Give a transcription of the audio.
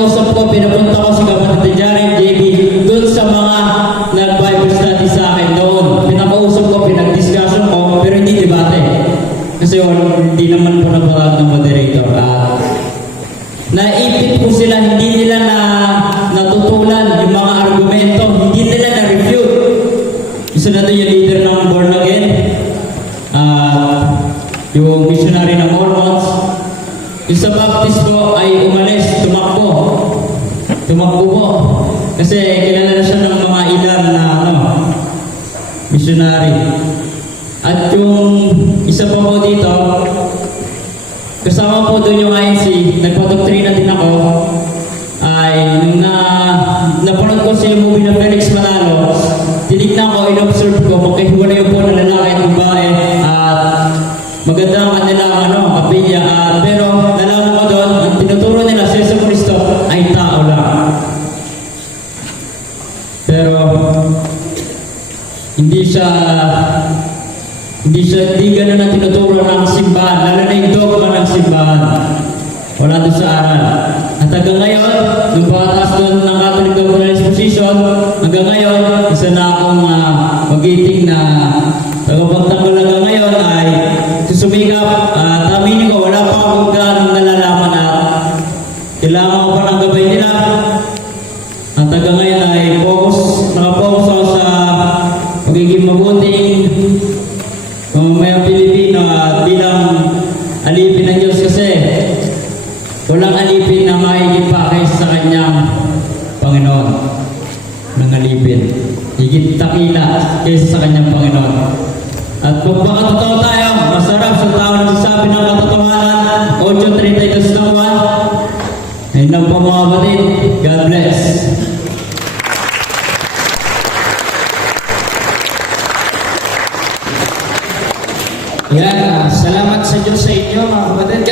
pinakausap ko, pinapunta ko si Kapatid Jared JB doon sa mga nag-Bible study sa akin doon. Pinakausap ko, pinag-discussion ko, pero hindi debate. Kasi hindi naman po nagpatawag ng moderator. Naipit po sila, hindi nila natutulan yung mga argumento, hindi nila na-refute. Isa na doon yung leader ng Born Again, yung missionary ng Mormons. Yung sa Baptist po ay umalis, tumakbo po. Kasi kilala na siya ng mga ilan na missionary. At yung isa pa po dito, kasama po doon yung INC, nagpadoktrina din ako, ay nung napanood ko sa movie na Felix Manalo, tinignan ko, in-observe ko, magkahiwalay po ng lalaki at babae, at maganda ang kanilang kapilya, pero nalaman ko doon, ang tinuturo nila sa Yesu Cristo ay tao lang. Pero hindi ganun ang tinuturo ng simbahan, lalo na yung dogma ng simbahan. Wala doon sa aral. At hanggang ngayon, nung pagkataas doon ng Catholic Doctrinal Exposition, hanggang ngayon, isa na akong magiting na tagapagtanggol hanggang ngayon ay susumikap at aminin ko, wala pa akong ganong nalalaman at kailangan ko pa ng gabay nila. At hanggang ngayon ay nakapokus ako sa pagiging mabuting mamamayang Pilipino at bilang alipin ng Diyos, kasi walang alipin na mahigit pa kaysa sa kanyang Panginoon ng alipin. Higit takila kaysa sa kanyang Panginoon. At kung baka totoo tayo, masarap sa tao na nagsasabi ng katotohanan. 8:32 ng 1. Ayun lang po mga kapatid. God bless. Yan, salamat sa Diyos sa inyo mga kapatid.